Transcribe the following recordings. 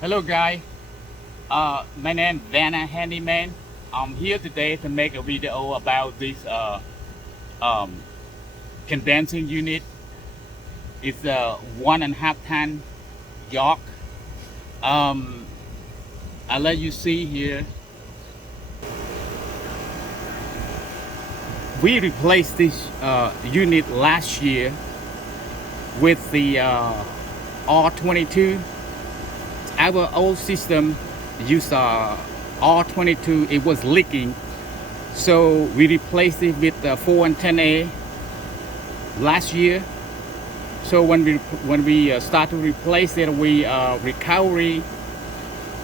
Hello guys, my name is Vanna Handyman. I'm here today to make a video about this um, condensing unit. It's a 1.5 ton York. Um, I'll let you see here. We replaced this unit last year with the R22. Our old system used R22. It was leaking, so we replaced it with the 410A last year. So when we start to replace it, we recovery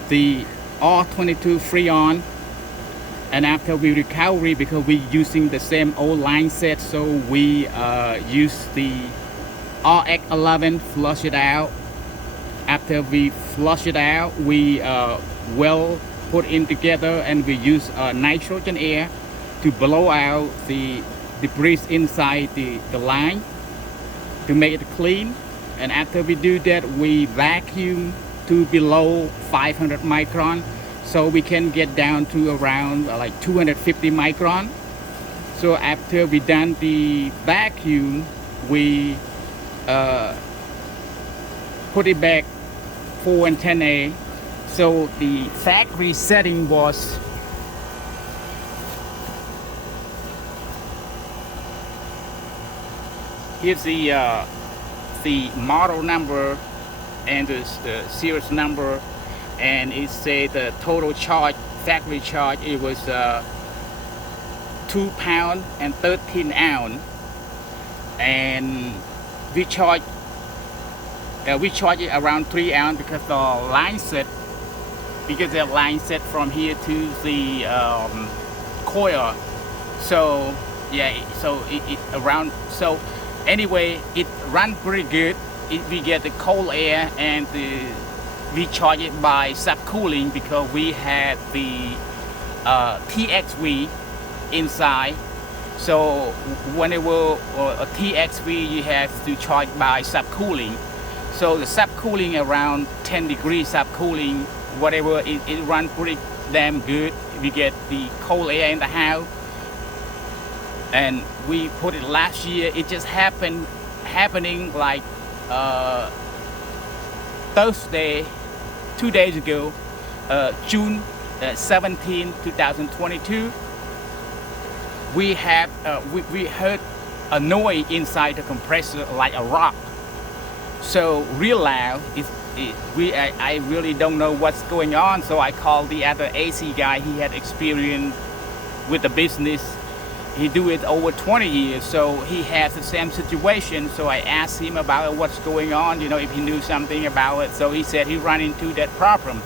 the R22 Freon, and after we recovery, because we using the same old line set, so we use the RX11, flush it out. After we flush it out, we well put in together, and we use nitrogen air to blow out the debris inside the line to make it clean. And after we do that, we vacuum to below 500 micron, so we can get down to around like 250 micron. So after we done the vacuum, we put it back 410A. So the factory setting was here's the model number and the series number, and it said the total charge, factory charge, it was 2 pound and 13 ounce, and we charge it around 3 ounce because the line set, from here to the coil. So yeah, so it around, so anyway, it ran pretty good. We get the cold air, and we charge it by subcooling because we had the TXV inside. So whenever a TXV, you have to charge by subcooling. So the subcooling around 10 degrees subcooling, whatever, it runs pretty damn good. We get the cold air in the house, and we put it last year. It just happening like Thursday, 2 days ago, June 17, 2022. We heard a noise inside the compressor like a rock. So real loud. I really don't know what's going on. So I called the other AC guy. He had experience with the business. He do it over 20 years, so he has the same situation. So I asked him about what's going on, if he knew something about it. So he said he ran into that problem.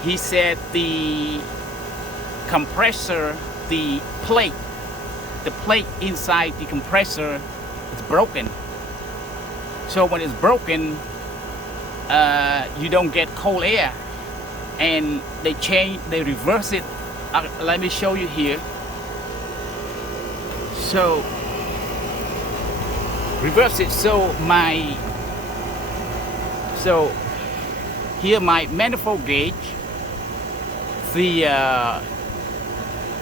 He said the compressor, the plate inside the compressor is broken. So when it's broken, you don't get cold air, and they reverse it. Let me show you here. So reverse it. So here my manifold gauge, the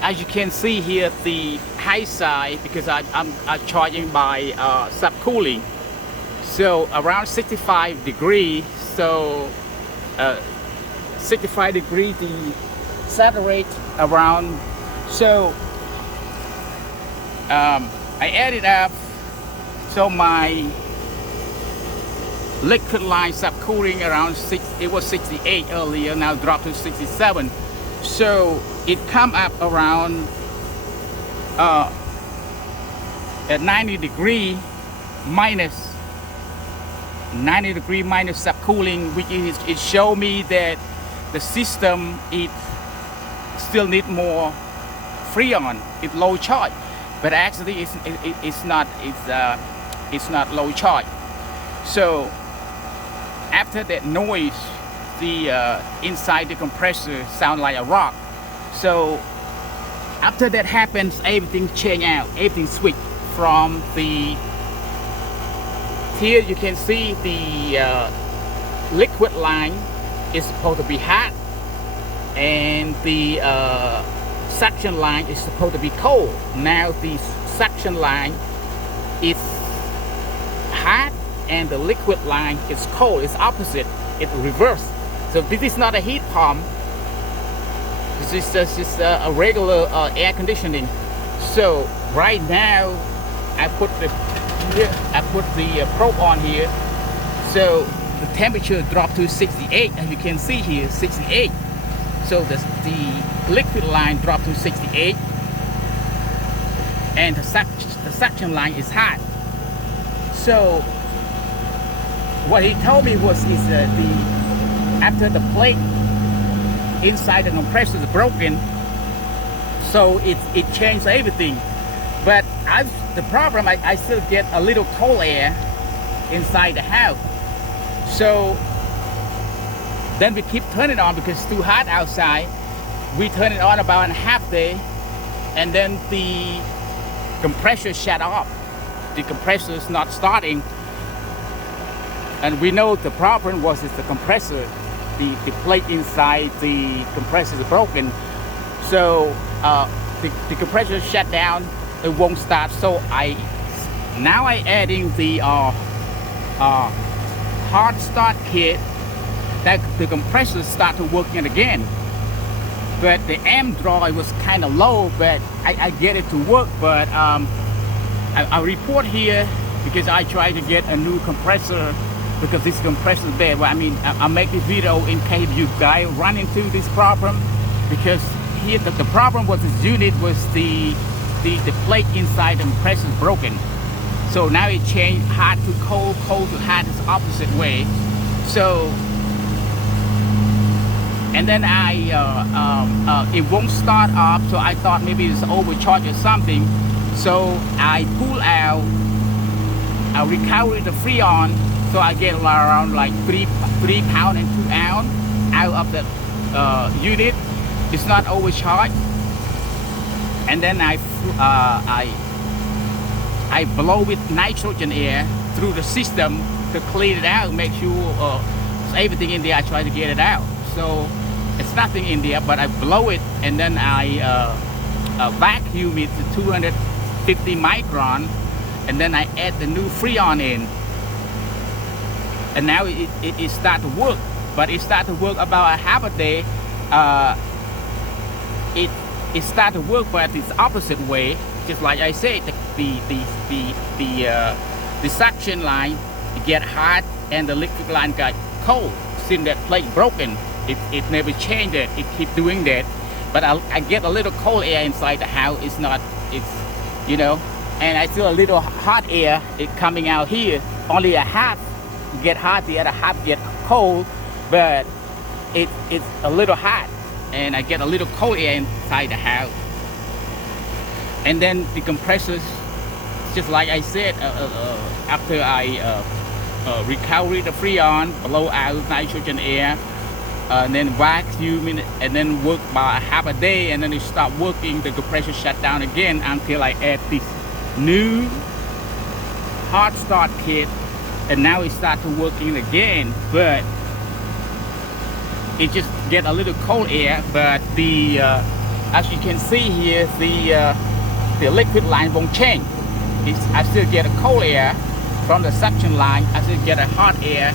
as you can see here, the high side, because I'm charging by subcooling, so around 65 degrees. So 65 degrees, the saturate around. So I added up. So my liquid line subcooling around it was 68 earlier, now dropped to 67. So it come up around at 90 degree minus subcooling, which is, it show me that the system, it still need more freon, it's low charge. But actually it's not low charge. So after that noise, the inside the compressor sound like a rock. So after that happens, everything change out, everything switch from the, here you can see the liquid line is supposed to be hot, and the suction line is supposed to be cold. Now the suction line is hot and the liquid line is cold. It's opposite. It's reversed. So this is not a heat pump. This is just a regular air conditioning. So right now I put the probe on here. So the temperature dropped to 68, as you can see here, 68. So the liquid line dropped to 68, and the suction line is hot. So what he told me was after the plate inside the compressor is broken, so it changed everything. But the problem, I still get a little cold air inside the house. So then we keep turning it on because it's too hot outside. We turn it on about a half day, and then the compressor shut off. The compressor is not starting, and we know the problem was the compressor. The plate inside the compressor is broken. So the compressor shut down. It won't start. So now I adding the hard start kit, that the compressor started working again. But the amp draw was kind of low, but I get it to work. But I report here because I try to get a new compressor because this compressor is bad. Well, I mean, I'll make this video in case you guys run into this problem, because here the problem was this unit was the plate inside the compressor is broken. So now it changed hot to cold, cold to hot is opposite way. So, and then it won't start up, so I thought maybe it's overcharged or something. So I pull out, I recover the Freon, so I get around like 3 pounds and 2 ounces out of the unit. It's not overcharged. And then I blow with nitrogen air through the system to clean it out, make sure everything in there. I try to get it out. So it's nothing in there, but I blow it, and then I vacuum it to 250 micron, and then I add the new Freon in, and now it start to work. But it start to work about a half a day. It start to work, but it's opposite way. Just like I said, the suction line get hot and the liquid line got cold. Since that plate broken, it never changed it. It keep doing that. But I get a little cold air inside the house. It's you know, and I feel a little hot air coming out here. Only a half get hot, the other half get cold, but it's a little hot, and I get a little cold air inside the house. And then the compressors, just like I said, after I recover the Freon, blow out nitrogen air, and then vacuum it, and then work by half a day, and then it start working, the compressor shut down again until I add this new hard start kit, and now it start to working again. But it just get a little cold air. But the as you can see here, the liquid line won't change. I still get a cold air from the suction line. I still get a hot air